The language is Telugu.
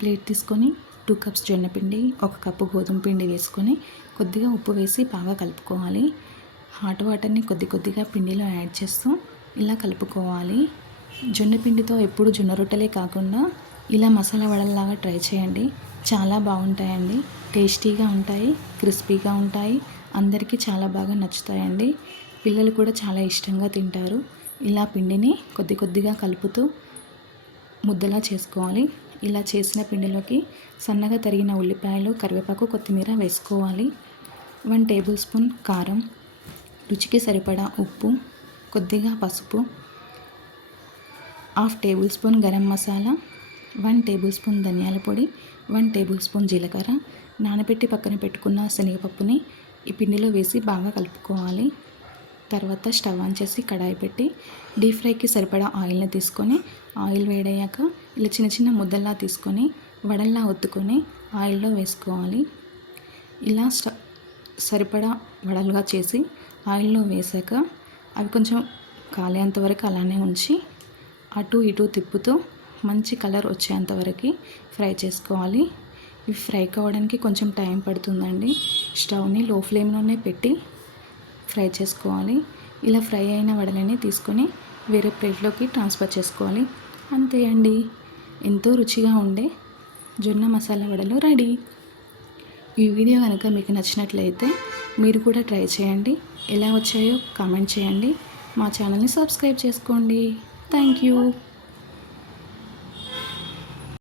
ప్లేట్ తీసుకొని 2 కప్స్ జొన్నపిండి, 1 కప్పు గోధుమ పిండి వేసుకొని కొద్దిగా ఉప్పు వేసి బాగా కలుపుకోవాలి. హాట్ వాటర్ని కొద్దిగా పిండిలో యాడ్ చేస్తూ ఇలా కలుపుకోవాలి. జొన్న పిండితో ఎప్పుడు జొన్న రొట్టెలే కాకుండా ఇలా మసాలా వడల్లాగా ట్రై చేయండి. చాలా బాగుంటాయండి. టేస్టీగా ఉంటాయి, క్రిస్పీగా ఉంటాయి. అందరికీ చాలా బాగా నచ్చుతాయండి. పిల్లలు కూడా చాలా ఇష్టంగా తింటారు. ఇలా పిండిని కొద్దిగా కలుపుతూ ముద్దలా చేసుకోవాలి. ఇలా చేసిన పిండిలోకి సన్నగా తరిగిన ఉల్లిపాయలు, కరివేపాకు, కొత్తిమీర వేసుకోవాలి. 1 టేబుల్ స్పూన్ కారం, రుచికి సరిపడా ఉప్పు, కొద్దిగా పసుపు, 1/2 table spoon garam masala, 1 table spoon ధనియాల పొడి, 1 టేబుల్ స్పూన్ జీలకర్ర, నానబెట్టి పక్కన పెట్టుకున్న శనగపప్పుని ఈ పిండిలో వేసి బాగా కలుపుకోవాలి. తర్వాత స్టవ్ ఆన్ చేసి కడాయి పెట్టి డీప్ ఫ్రైకి సరిపడా ఆయిల్ని తీసుకొని ఆయిల్ వేడయ్యాక ఇలా చిన్న ముద్దల్లా తీసుకొని వడల్లా ఒత్తుకొని ఆయిల్లో వేసుకోవాలి. ఇలా సరిపడా వడలుగా చేసి ఆయిల్లో వేసాక అవి కొంచెం కాలేంత వరకు అలానే ఉంచి అటు ఇటు తిప్పుతూ మంచి కలర్ వచ్చేంత వరకు ఫ్రై చేసుకోవాలి. ఇవి ఫ్రై కావడానికి కొంచెం టైం పడుతుందండి. స్టవ్ని లో ఫ్లేమ్లోనే పెట్టి ఫ్రై చేసుకోవాలి. ఇలా ఫ్రై అయిన వడలని తీసుకొని వేరే ప్లేట్లోకి ట్రాన్స్ఫర్ చేసుకోవాలి. అంతే అండి, ఎంతో రుచిగా ఉండే జొన్న మసాలా వడలు రెడీ. ఈ వీడియో కనుక మీకు నచ్చినట్లయితే మీరు కూడా ట్రై చేయండి. ఎలా వచ్చాయో కామెంట్ చేయండి. మా ఛానల్ని సబ్స్క్రైబ్ చేసుకోండి. Thank you.